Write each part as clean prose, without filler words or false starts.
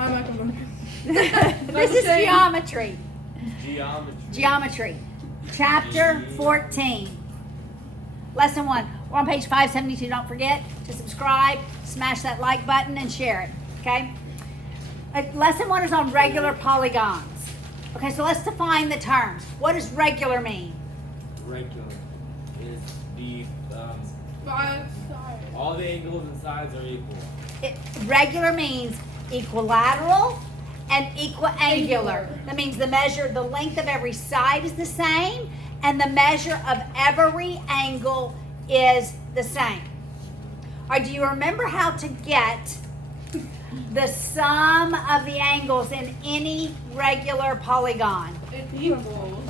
How am I going This is geometry. Geometry. Geometry. Chapter 14. Lesson 1. We're on page 572. Don't forget to subscribe, smash that like button, and share it. Okay? Lesson 1 is on regular polygons. Okay, so let's define the terms. What does regular mean? Regular is the 5 sides. all the angles and sides are equal. Regular means equilateral and equiangular. That means the length of every side is the same, and the measure of every angle is the same. All right, do you remember how to get the sum of the angles in any regular polygon? It equals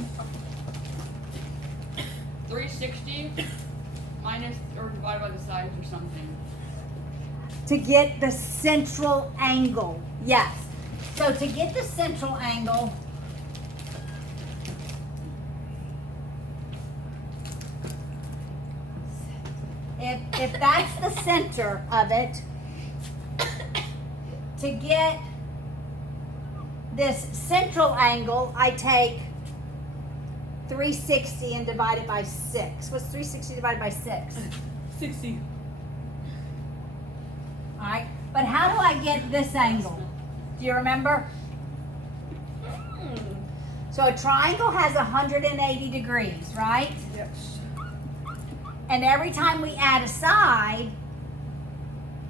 360 minus or divided by the sides or something. To get the central angle, yes. So to get the central angle, if that's the center of it, to get this central angle, I take 360 and divide it by 6. What's 360 divided by 6? 60. All right, but how do I get this angle? Do you remember? So a triangle has 180 degrees, right? Yes. And every time we add a side,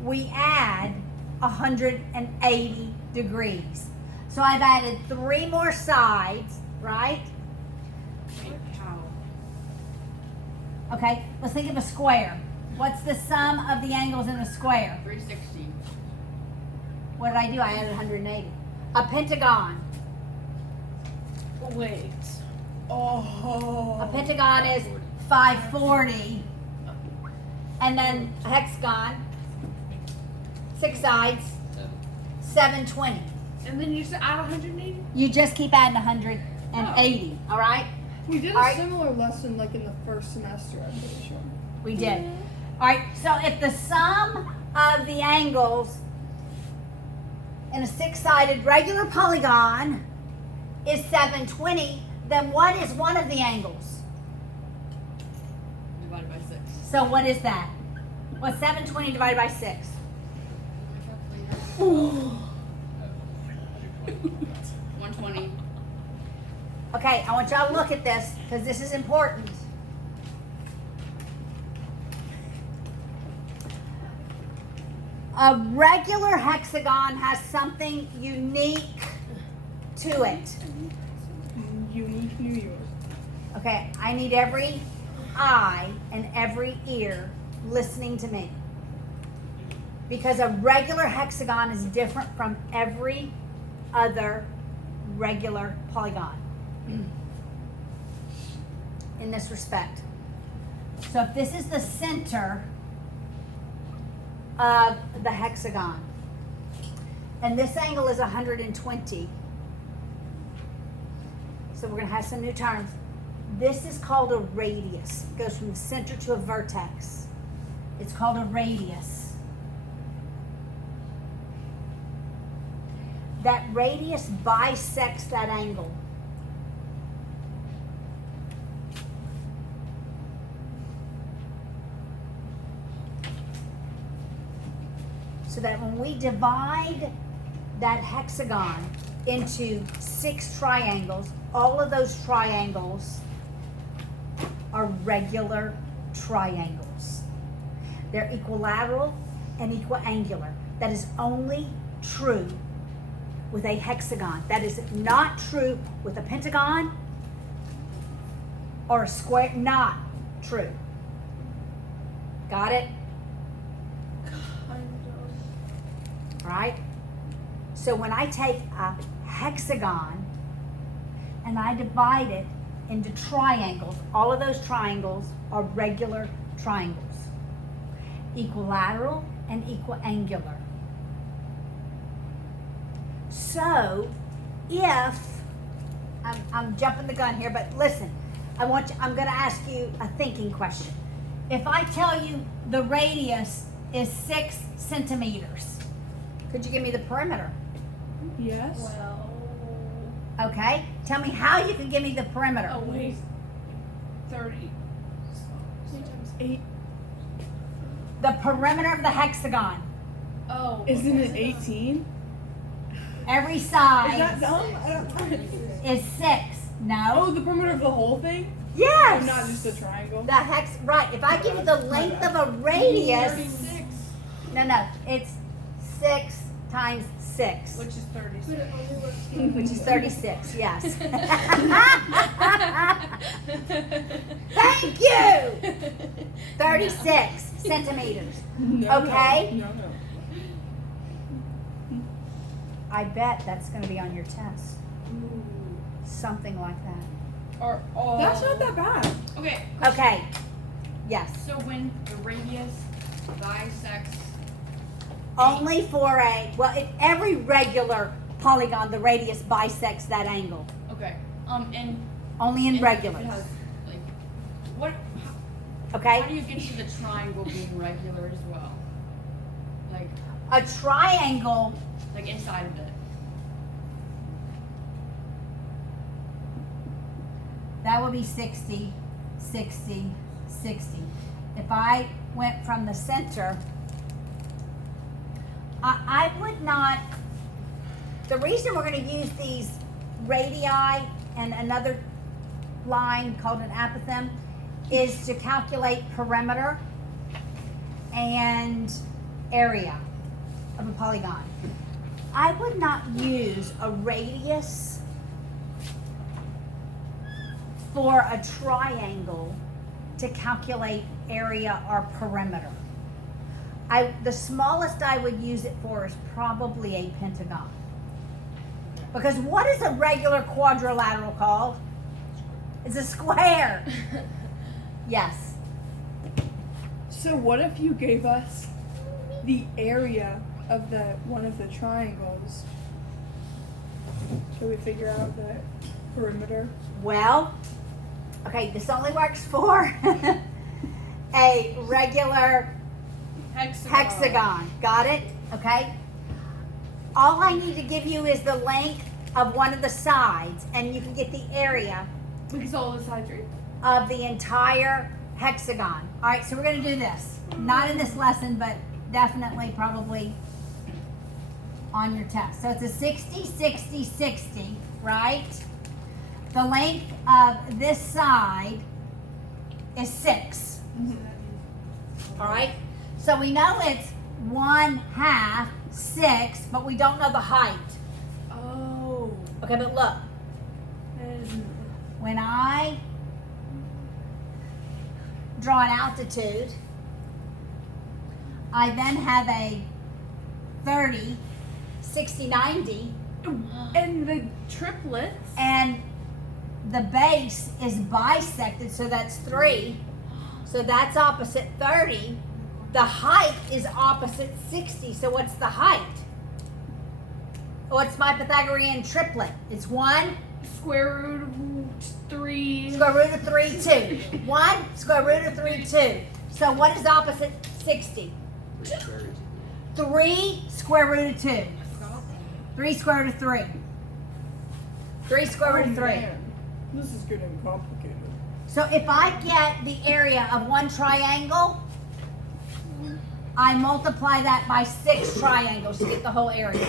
we add 180 degrees. So I've added 3 more sides, right? Okay, let's think of a square. What's the sum of the angles in a square? 360. What did I do? I added 180. A pentagon. Wait. Oh. A pentagon is 540. And then a hexagon, 6 sides, 720. And then you said add 180? You just keep adding 180, all right? We did All a right. similar lesson like in the first semester, I'm pretty sure. We did. All right, so if the sum of the angles in a 6-sided regular polygon is 720, then what is one of the angles? Divided by 6. So what is that? What's 720 divided by 6? 120. Okay, I want y'all to look at this because this is important. A regular hexagon has something unique to it. Unique New York. Okay, I need every eye and every ear listening to me. Because a regular hexagon is different from every other regular polygon in this respect. So if this is the center of the hexagon, and this angle is 120, so we're going to have some new terms. This is called a radius. It goes from the center to a vertex. It's called a radius. That radius bisects that angle. So that when we divide that hexagon into 6 triangles, all of those triangles are regular triangles. They're equilateral and equiangular. That is only true with a hexagon. That is not true with a pentagon or a square. Not true. Got it? All right? So when I take a hexagon and I divide it into triangles, all of those triangles are regular triangles. Equilateral and equiangular. So if, I'm jumping the gun here, but listen, I'm going to ask you a thinking question. If I tell you the radius is 6 centimeters, could you give me the perimeter? Yes. Well. Okay. Tell me how you can give me the perimeter. Oh wait. 30. 3 times 8. The perimeter of the hexagon. Oh. Isn't it 18? Every Is side that dumb? I don't know. is 6. No. Oh, the perimeter of the whole thing? Yes. Oh, not just a triangle. The hex. Right. If I give you the length of a radius. 36. No. It's 6 times 6. Which is 36. Which is 36, yes. Thank you! 36 centimeters. No, Okay. No. I bet that's going to be on your test. Something like that. Or all. That's not that bad. Okay. Okay. Yes. So when the radius bisects. Only for every regular polygon, the radius bisects that angle. Okay. And. Only in and regulars. It has, like, what? How Okay? do you get to the triangle being regular as well? Like A triangle. inside of it. That would be 60, 60, 60. If I went from the center, I would not, the reason we're going to use these radii and another line called an apothem is to calculate perimeter and area of a polygon. I would not use a radius for a triangle to calculate area or perimeter. The smallest I would use it for is probably a pentagon. Because what is a regular quadrilateral called? It's a square. Yes. So what if you gave us the area of one of the triangles? Should we figure out the perimeter? Well, okay, this only works for a regular hexagon. Got it? Okay? All I need to give you is the length of one of the sides, and you can get the area Because all the sides are equal. of the entire hexagon. All right, so we're going to do this. Not in this lesson, but definitely probably on your test. So it's a 60, 60, 60, right? The length of this side is 6. All right? So we know it's 1/2, 6, but we don't know the height. Oh. Okay, but look. When I draw an altitude, I then have a 30, 60, 90, And the triplets. and the base is bisected, so that's 3. So that's opposite 30. The height is opposite 60. So what's the height? What's my Pythagorean triplet? It's 1, Square root of 3. square root of 3, 2. 1, square root of 3, 2. So what is opposite 60? 3 square root of 2. 3 square root of 3. 3 square root of 3. Man. This is getting complicated. So if I get the area of one triangle, I multiply that by 6 triangles to get the whole area.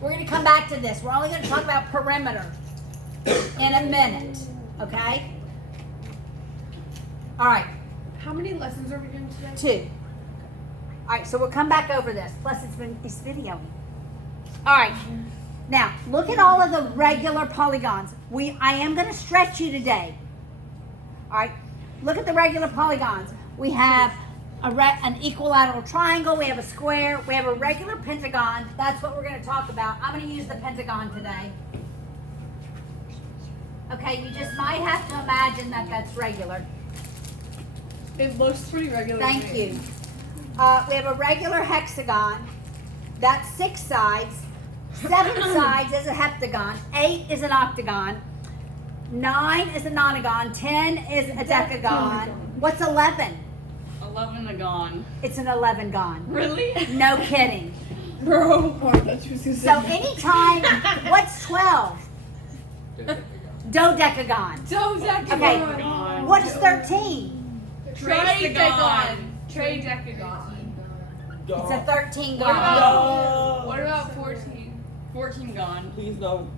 We're going to come back to this. We're only going to talk about perimeter in a minute, okay? All right, How many lessons are we doing today? 2. All right, so we'll come back over this. Plus, it's videoing. All right, now look at all of the regular polygons. I am going to stretch you today. All right, look at the regular polygons. We have an equilateral triangle. We have a square. We have a regular pentagon. That's what we're going to talk about. I'm going to use the pentagon today. Okay, you just might have to imagine that that's regular. It looks pretty regular. to Thank me. you. We have a regular hexagon. That's 6 sides. 7 sides is a heptagon. 8 is an octagon. 9 is a nonagon. 10 is a decagon. What's 11? 11-agon. It's an 11 gone. Really? No kidding. Bro, oh, I thought you was gonna say So that. anytime, what's 12? Dodecagon. Okay. What is 13? Tridecagon. Tridecagon. It's a 13 What gone. about, what about 14? 14 gone. Please no.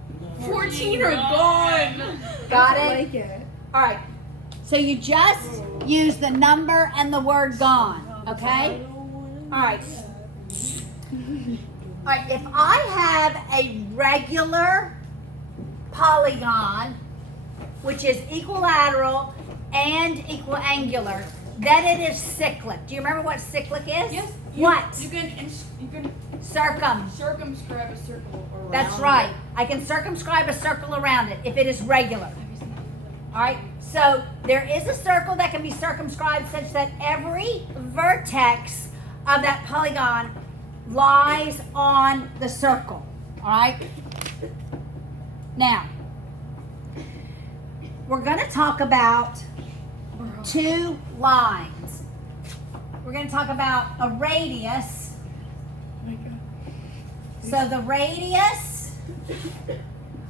14 are gone. Got I it? like it. All right. So you just use the number and the word gone, okay? All right. All right, if I have a regular polygon, which is equilateral and equiangular, then it is cyclic. Do you remember what cyclic is? Yes. What? You can Circum. circumscribe a circle around. That's right. I can circumscribe a circle around it if it is regular. All right. So there is a circle that can be circumscribed such that every vertex of that polygon lies on the circle. All right. Now, we're going to talk about two lines. We're going to talk about a radius. Oh my God. So the radius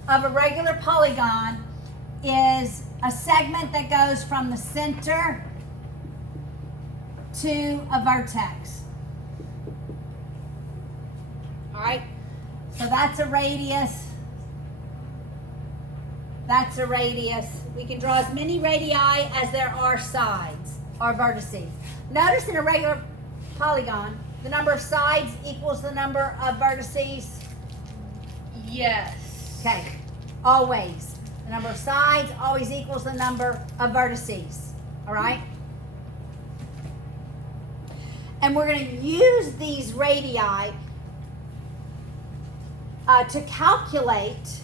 of a regular polygon is a segment that goes from the center to a vertex. All right? So that's a radius. That's a radius. We can draw as many radii as there are sides or vertices. Notice in a regular polygon, the number of sides equals the number of vertices. Yes. Okay, always. The number of sides always equals the number of vertices. All right? And we're going to use these radii to calculate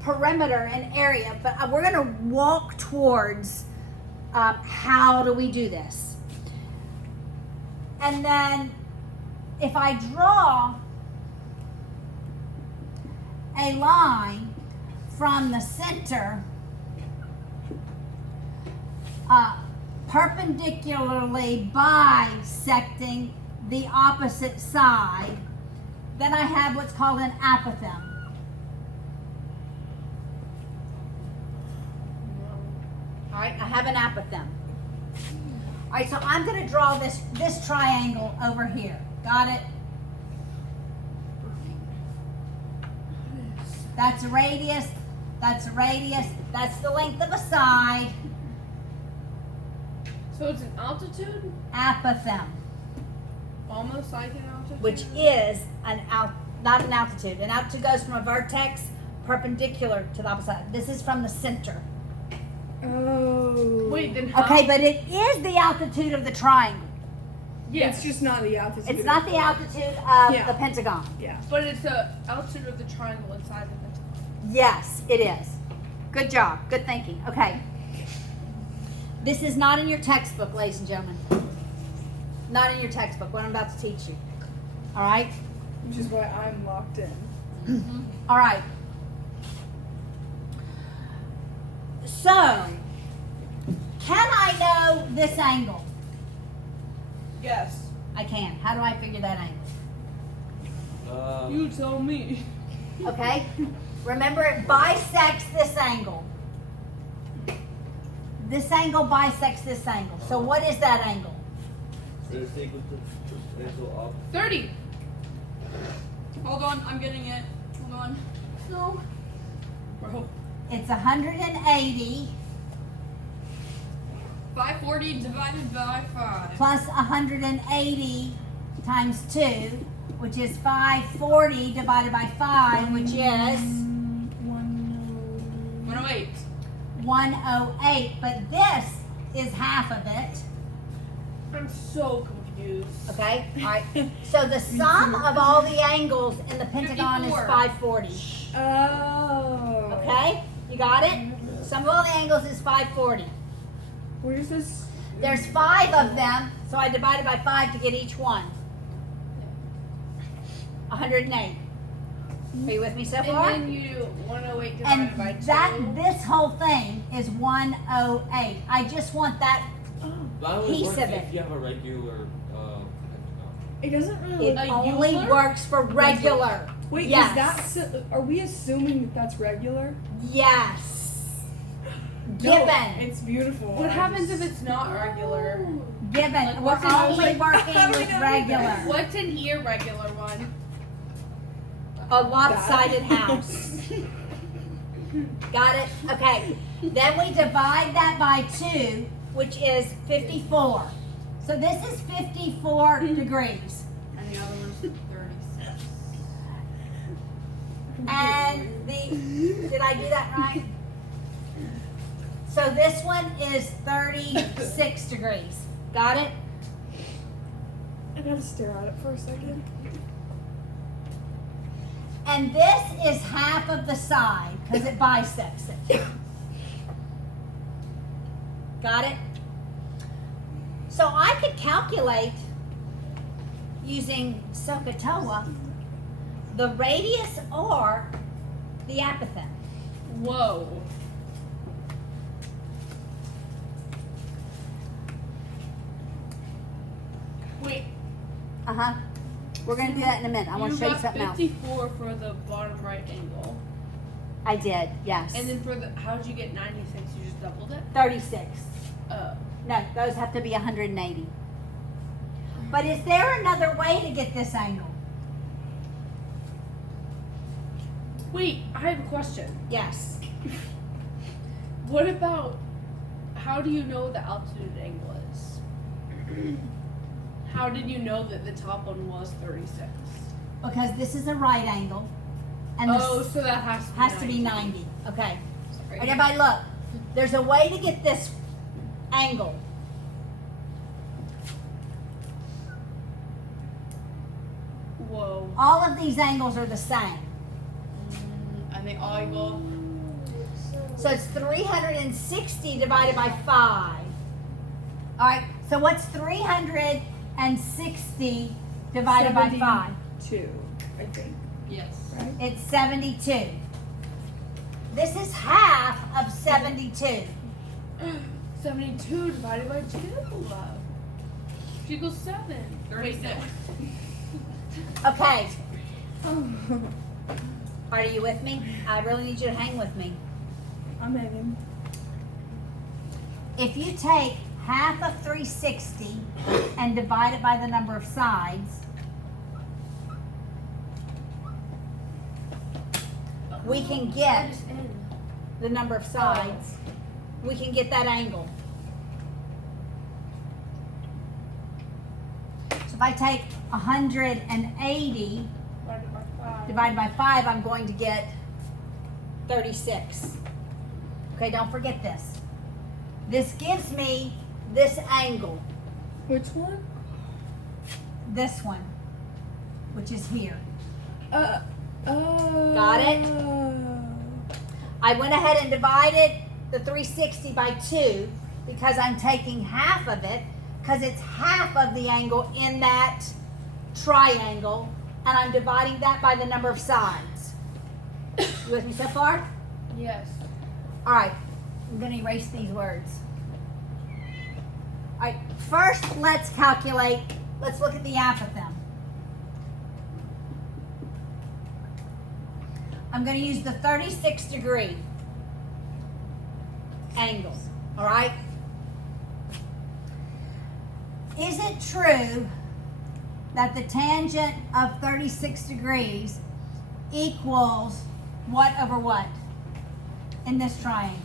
perimeter and area, but we're going to walk towards how do we do this. And then if I draw a line from the center perpendicularly bisecting the opposite side, then I have what's called an apothem. All right, I have an apothem. All right, so I'm going to draw this triangle over here. Got it? That's a radius. That's a radius. That's the length of a side. So it's an altitude? Apothem, Almost like an altitude? which is not an altitude. An altitude goes from a vertex perpendicular to the opposite side. This is from the center. Oh. Wait, then how? Okay, but it is the altitude of the triangle. Yes. It's just not the altitude. It's not the altitude of Yeah. the pentagon. Yeah. But it's the altitude of the triangle inside the pentagon. Yes, it is. Good job. Good thinking. Okay. This is not in your textbook, ladies and gentlemen. Not in your textbook, what I'm about to teach you. All right? Which is why I'm locked in. All right. So, can I know this angle? Yes. I can. How do I figure that angle? You tell me. Okay? Remember, it bisects this angle. This angle bisects this angle. So what is that angle? It's equal to equal of 30. Hold on, I'm getting it. Hold on. No. Bro. It's 180 540 divided by 5. plus 180 times 2, which is 540 divided by 5, which is 108. 108. But this is half of it. I'm so confused. Okay? All right. So the sum of all the angles in the pentagon is 54. 540. Oh. Okay? You got it? Sum of all the angles is 540. Where's this? There's 5 of them, so I divided by 5 to get each one. 108. Are you with me so far? And then you do 108 divided by 2. And this whole thing is 108. I just want that That only piece works of if it. you have a regular hexagon. It doesn't really It look. only Euler? works for regular. Wait, yes. is that? Are we assuming that that's regular? Yes. No, Given. it's beautiful. What I happens just- if it's not regular? Given. Like, We're what's an only only- working How do we with know regular. that? What's an irregular one? A lopsided house. Got it? Okay. Then we divide that by 2, which is 54. So this is 54 degrees. And the other one's 36. And did I do that right? So this one is 36 degrees. Got it? I gotta stare at it for a second. And this is half of the side because it bisects it. Got it? So I could calculate using SOHCAHTOA the radius or the apothem. Whoa. Wait, Uh-huh. We're going to do that in a minute. I want to show you got something else. 54 for the bottom right angle. I did, yes. And then for the, how did you get 96? You just doubled it? 36. Oh. No, those have to be 180. But is there another way to get this angle? Wait, I have a question. Yes. What about, how do you know the altitude angle is? How did you know that the top one was 36? Because this is a right angle. And this Oh, so that has to be has to be 90. Okay. Sorry. All right, everybody look. There's a way to get this angle. Whoa. All of these angles are the same. And they all equal. So it's 360 divided by 5. All right, so what's 360 divided by 5? 2, I think. Yes. Right? It's 72. This is half of 72. 72 divided by 2. She equals 7. 36. Okay, Oh, are you with me? I really need you to hang with me. I'm in. If you take half of 360 and divide it by the number of sides, we can get the number of sides. We can get that angle. So if I take 180 Divided by 5. divided by 5, I'm going to get 36. Okay, don't forget this. This gives me this angle, Which one? this one, which is here. Got it? I went ahead and divided the 360 by 2 because I'm taking half of it because it's half of the angle in that triangle, and I'm dividing that by the number of sides. You with me so far? Yes. All right, I'm going to erase these words. All right, first let's calculate, let's look at the apothem. I'm going to use the 36 degree angle, all right? Is it true that the tangent of 36 degrees equals what over what in this triangle?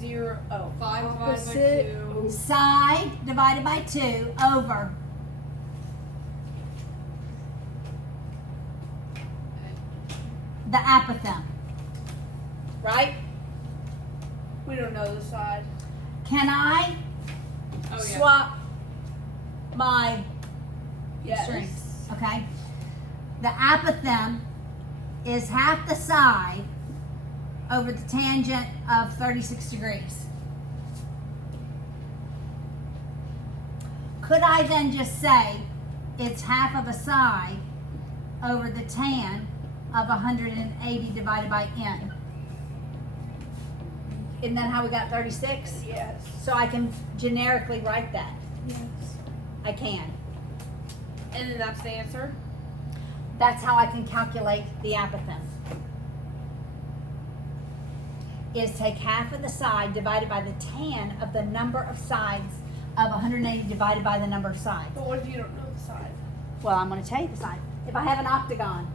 0. Oh, 5 divided by Opposite. 2. Side divided by 2 over the apothem, right? We don't know the side. Can I Oh, yeah. swap my Yes. strings? Okay. The apothem is half the side over the tangent of 36 degrees. Could I then just say it's half of a side over the tan of 180 divided by n? Isn't that how we got 36? Yes. So I can generically write that. Yes. I can. And then that's the answer. That's how I can calculate the apothem. Is take half of the side divided by the tan of the number of sides of 180 divided by the number of sides. But what if you don't know the side? Well, I'm going to tell you the side. If I have an octagon,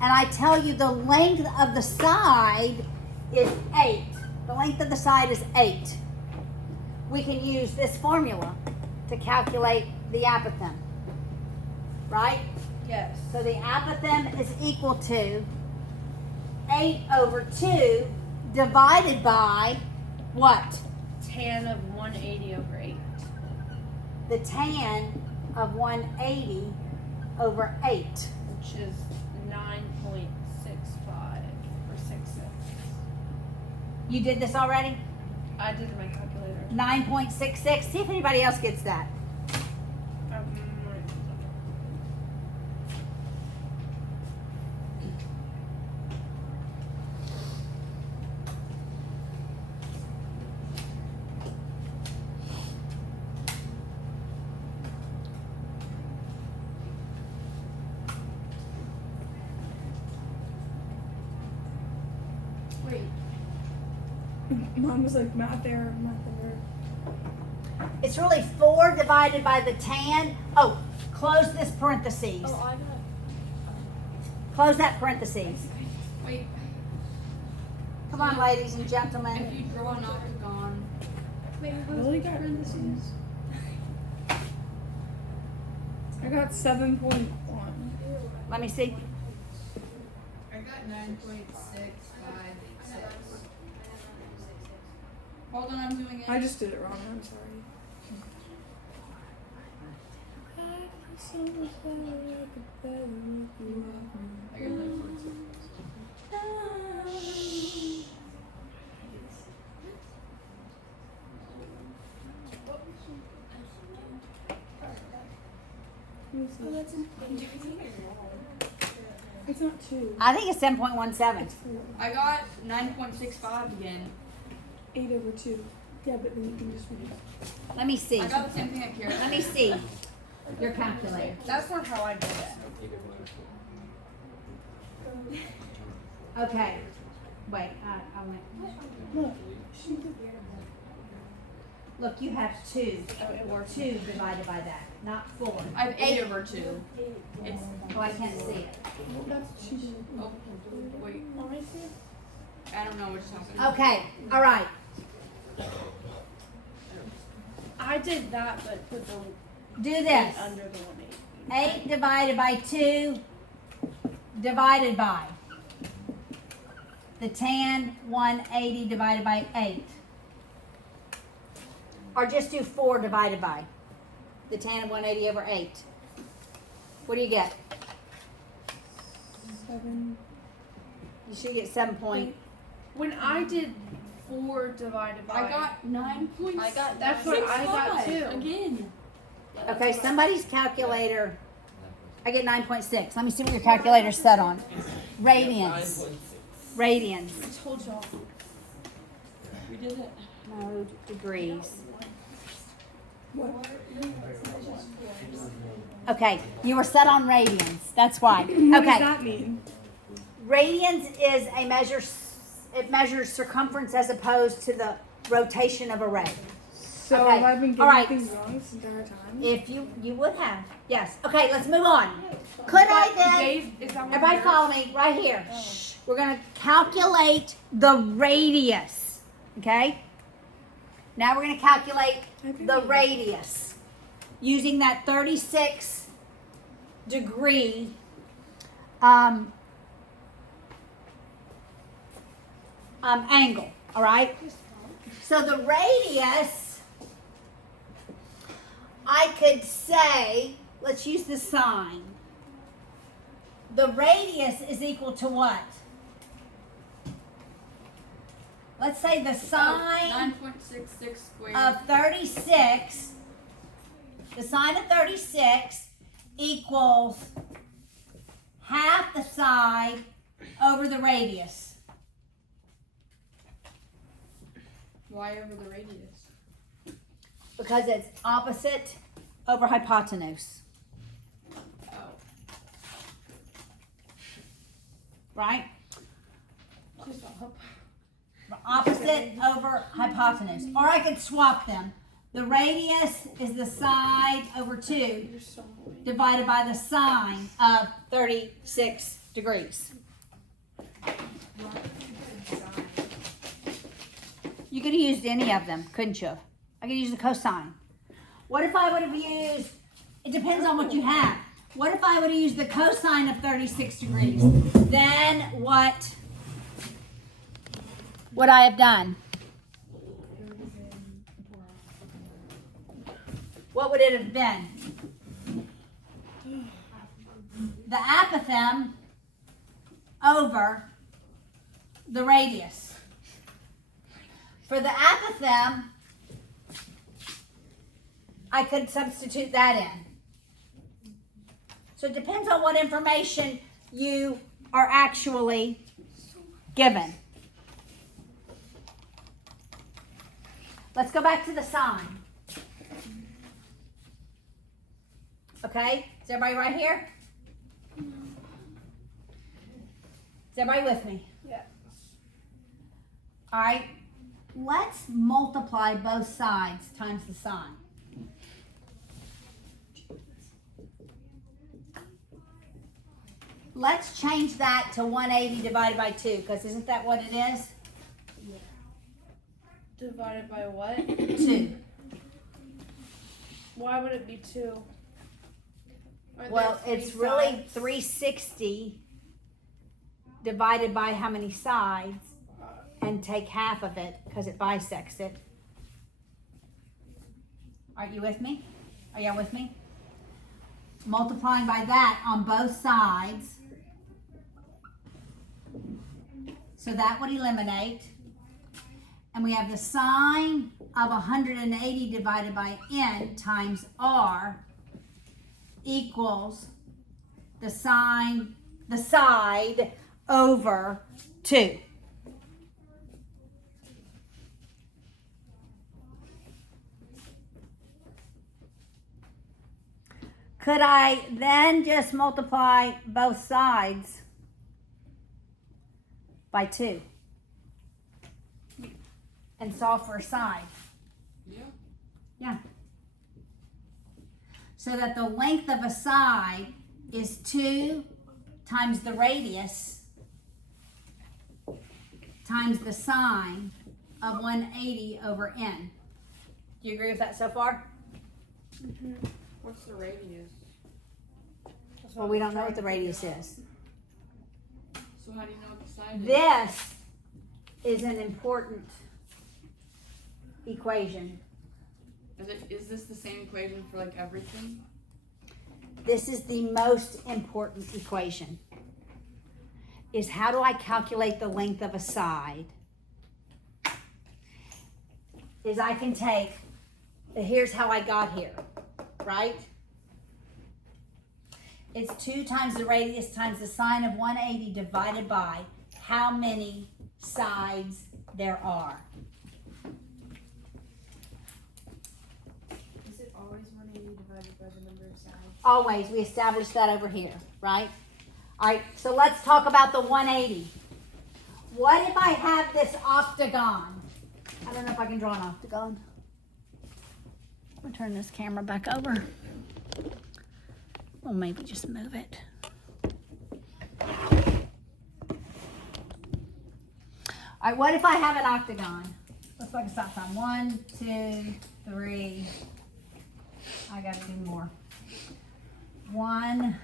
and I tell you the length of the side is 8, the length of the side is 8, we can use this formula to calculate the apothem, right? Yes. So the apothem is equal to 8 over 2 divided by what? Tan of 180 over 8. The tan of 180 over 8. Which is 9.65 or 66. You did this already? I did it in my calculator. 9.66. See if anybody else gets that. Wait. Mom was like, math error, math error. It's really 4 divided by the tan. Oh, close this parentheses. Oh, I got. Close that parentheses. Wait. Come on, ladies and If gentlemen. you draw an octagon. Wait, Really got parentheses? I got 7.1. Let me see. I got 9.656. Hold on, I'm doing it. I just did it wrong. I'm sorry. I got 9.6. It's not 2. I think it's 7.17. It's 4. I got 9.65 again. 8 over 2. Yeah, but then you can just read. Let me see. I got the same thing at Kira. Let me see your calculator. That's not how I did it. Okay. Wait, I went. Look, she did. Look, you have 2. Oh, it works. 2 divided by that, not 4. I have 8 over 2. It's. Oh, I can't see it. That's she did. Oh, wait. I don't know what's happening. Okay, all right. I did that, but put the Do 8 this. under the 180. 8 divided by 2 divided by the tan 180 divided by 8. Or just do 4 divided by the tan of 180 over 8. What do you get? 7. You should get 7 point. When I did 4 divided by. I got 9.6. I got- That's what I got too. Again. Okay, somebody's calculator. I get 9.6. Let me see what your calculator's set on. Radians. Radians. I told y'all. We did it. No, degrees. What? Okay, you were set on radians. That's why. What does Okay, that mean? radians is a measure. It measures circumference as opposed to the rotation of a ray. So Okay, have I been all getting right. things wrong this entire time? If you would have, yes. Okay, let's move on. Could I then? Dave, is that what Everybody yours? follow me right here. We're going to calculate the radius. Okay? Now we're going to calculate the radius using that 36 degree angle. All right? So the radius, I could say, let's use the sign. The radius is equal to what? Let's say the sine 9.66 squared. of 36, the sine of 36 equals half the side over the radius. Why over the radius? Because it's opposite over hypotenuse. Oh. Right? Please don't help. Opposite over hypotenuse. Or I could swap them. The radius is the side over 2 You're so annoying. divided by the sine of 36 degrees. You could have used any of them, couldn't you? I could use the cosine. What if I would have used, it depends on what you have. What if I would have used the cosine of 36 degrees? Then what would I have done? What would it have been? The apothem over the radius. For the apothem, I could substitute that in. So it depends on what information you are actually given. Let's go back to the sine. Okay, is everybody right here? Is everybody with me? Yeah. All right, let's multiply both sides times the sine. Let's change that to 180 divided by 2, because isn't that what it is? Divided by what? 2. Why would it be 2? Are Well, there it's three really sides? 360 divided by how many sides, and take half of it because it bisects it. Are you with me? Are y'all with me? Multiplying by that on both sides. So that would eliminate. And we have the sine of 180 divided by n times r equals the side over 2. Could I then just multiply both sides by 2 and solve for a side? Yeah. Yeah. So that the length of a side is 2 times the radius times the sine of 180 over n. Do you agree with that so far? What's the radius? Well, we don't know what the radius is. So how do you know what the side is? This is an important equation. Is this the same equation for like everything? This is the most important equation. Is how do I calculate the length of a side? Is I can take, here's how I got here, right? It's 2 times the radius times the sine of 180 divided by how many sides there are. Is it always 180 divided by the number of sides? Always, we established that over here, right? All right, so let's talk about the 180. What if I have this octagon? I don't know if I can draw an octagon. I'm gonna turn this camera back over. Or maybe just move it. All right, what if I have an octagon? Let's make a stop sign. 1, 2, 3. I gotta do more. 1,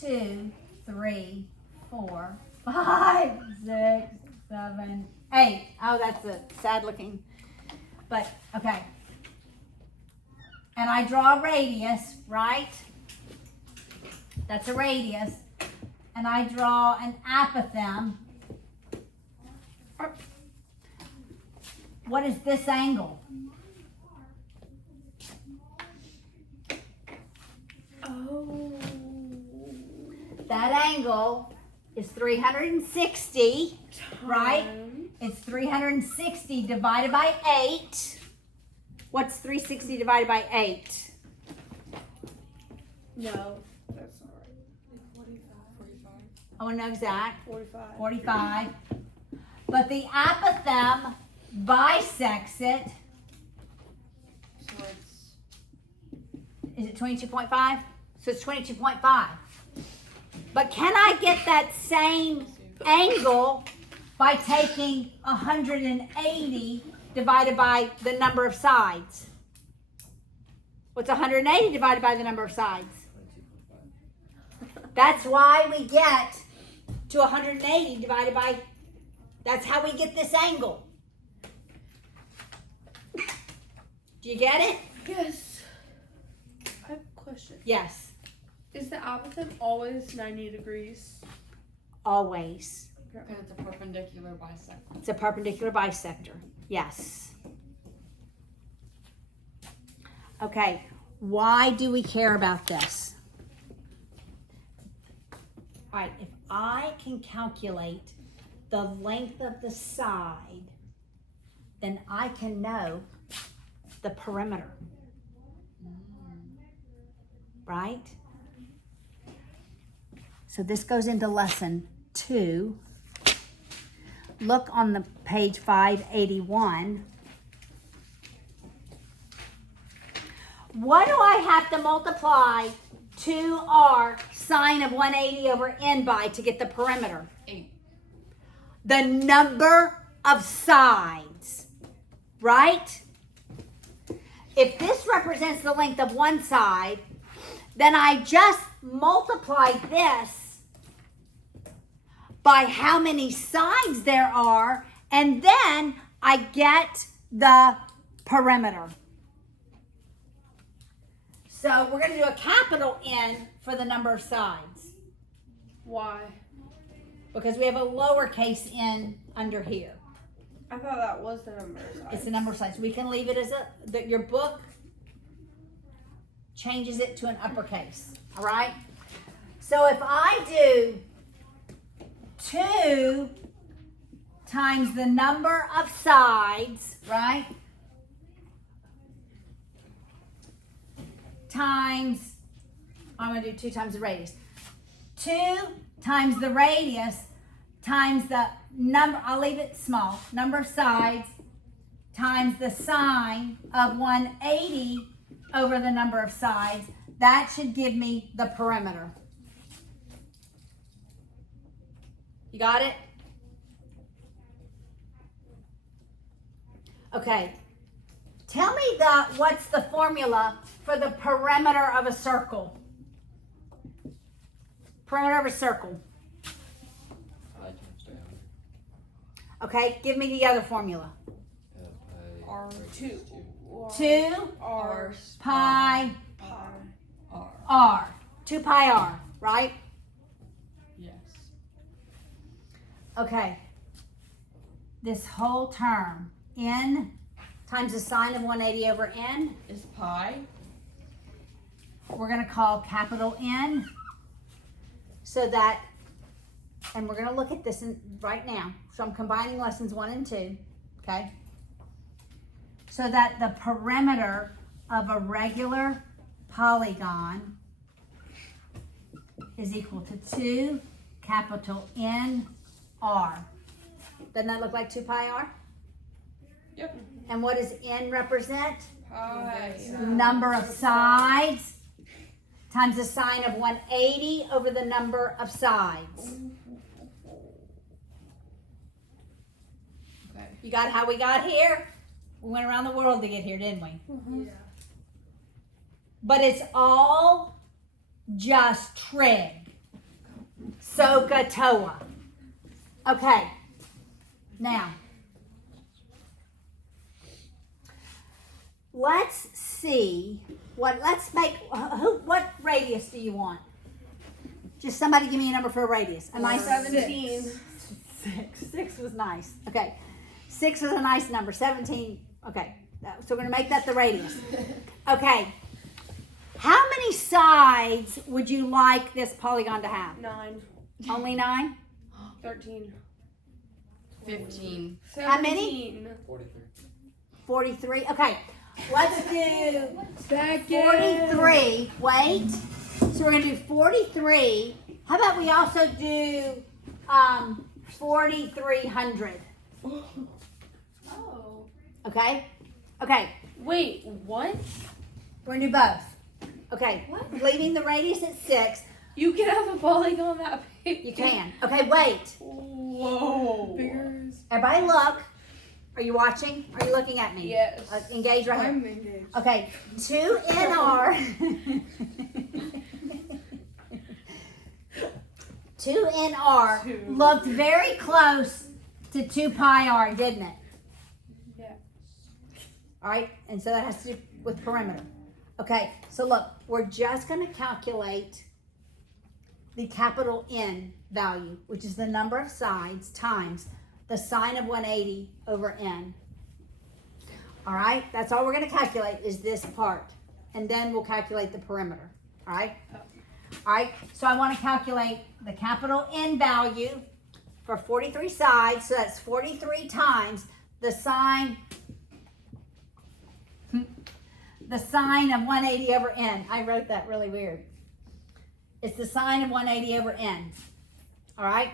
2, 3, 4, 5, 6, 7, 8. Oh, that's a sad looking. But okay. And I draw a radius, right? That's a radius. And I draw an apothem. What is this angle? Oh. That angle is 360, right? Times- It's 360 divided by 8. What's 360 divided by 8? No, that's not right. 45. I want to know exact. 45. 45. But the apothem bisects it. So it's Is it 22.5? So it's 22.5. But can I get that same angle by taking 180 divided by the number of sides? What's 180 divided by the number of sides? 22.5. That's why we get to 180 divided by, that's how we get this angle. Do you get it? Yes. I have a question. Yes, Is the apothem always 90 degrees? always. because it's a perpendicular bisector. It's a perpendicular bisector. Yes. Okay, why do we care about this? All right, if I can calculate the length of the side, then I can know the perimeter. Right? So this goes into lesson 2. Look on the page 581. What do I have to multiply 2r sine of 180 over n by to get the perimeter? 8. The number of sides, right? If this represents the length of one side, then I just multiply this by how many sides there are, and then I get the perimeter. So we're going to do a capital N for the number of sides Why? because we have a lowercase n under here. I thought that was the number of sides. It's the number of sides. We can leave it as your book changes it to an uppercase. All right. So if I do 2 times the number of sides, right? Times, I'm going to do 2 times the radius. 2 times the radius times the number, I'll leave it small, number of sides times the sine of 180 over the number of sides. That should give me the perimeter. You got it? Okay. Tell me what's the formula for the perimeter of a circle? Perimeter of a circle. Pi times diameter. Okay, give me the other formula. Pi R radius 2. 2 R pi pi. R. r. 2 pi r, right? Yes. Okay. This whole term, n times the sine of 180 over n, Is pi? we're going to call capital N, so that, and we're going to look at this right now. So I'm combining lessons 1 and 2, okay? So that the perimeter of a regular polygon is equal to 2 capital N R. Doesn't that look like 2 pi r? Yep. And what does N represent? Pi. Number of sides times the sine of 180 over the number of sides. Okay. You got how we got here? We went around the world to get here, didn't we? Yeah. But it's all just trig. SOHCAHTOA. Okay. Now, let's see what radius do you want? Just somebody give me a number for a radius. A nice 17. 6. 6 was nice. Okay. 6 was a nice number. 17. Okay. So we're going to make that the radius. Okay. How many sides would you like this polygon to have? 9. Only 9? 13. 15. How many? 17. 43. 43. Okay, let's do Second. 43. Wait. So we're gonna do 43. How about we also do 4,300? Oh. Okay. Okay. Wait, what? We're gonna do both. Okay. What? Leaving the radius at 6. You can have a polygon on that page. You can. Okay. Wait. Whoa. Fingers. Everybody, look. Are you watching? Are you looking at me? Yes. Engage right here. I'm engaged. Okay, 2NR. 2NR Two. looked very close to 2 pi r, didn't it? Yeah. All right, and so that has to do with perimeter. Okay, so look, we're just going to calculate the capital N value, which is the number of sides times the sine of 180 over n. All right, that's all we're going to calculate is this part, and then we'll calculate the perimeter. All right. All right, so I want to calculate the capital N value for 43 sides, so that's 43 times the sine of 180 over n. I wrote that really weird. It's the sine of 180 over n. All right,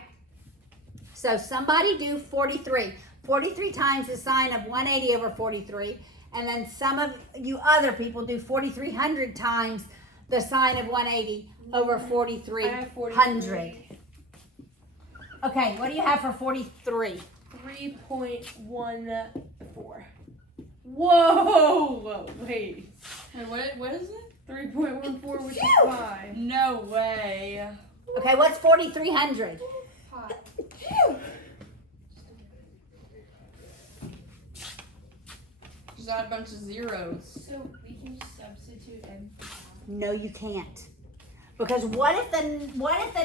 so somebody do 43. 43 times the sine of 180 over 43, and then some of you other people do 4,300 times the sine of 180 over I have 4,300. 43. Okay, what do you have for 43? 3.14. Whoa! Wait. Wait, what is it? 3.14 which is pi. No way. Okay, what's 4,300? Pi. Just add a bunch of zeros. So we can just substitute n. No, you can't. Because what if the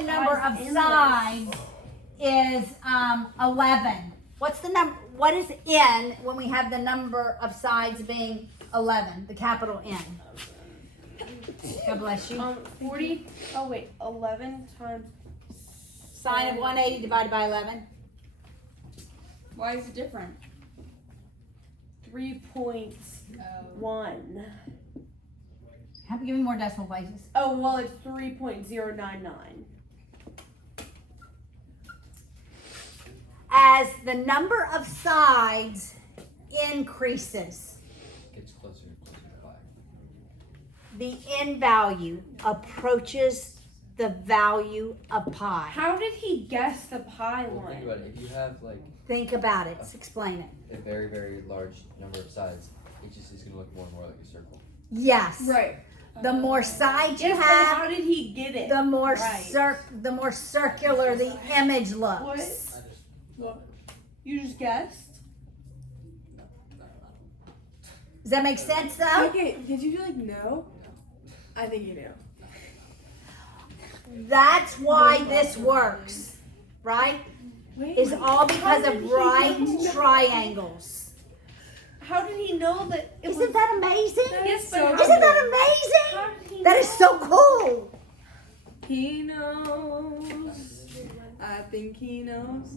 number Pi's of endless. sides is 11? What's the number? What is n when we have the number of sides being 11? The capital N. God bless you. 40. Oh wait, 11 times. Sine of 180 divided by 11. Why is it different? 3.1. Give me more decimal places. Oh well, it's 3.099. As the number of sides increases, Gets closer and closer to 5. the n value approaches the value of pi. How did he guess the pi Well, one? think about it. If you have like Think about it. Explain it. a very, very large number of sides, it just is going to look more and more like a circle. Yes. Right. The more sides you Yes, but have, how did he get it? the more right. the more circular the image looks. What? What? You just guessed? Does that make sense though? Okay, did you like no? I think you knew. That's why this works, right? Wait, Is all because How of did he right know? triangles. How did he know that it Isn't was? that amazing? Yes, but so how Isn't did- that How amazing? did he That is so know? cool. He knows. I think he knows.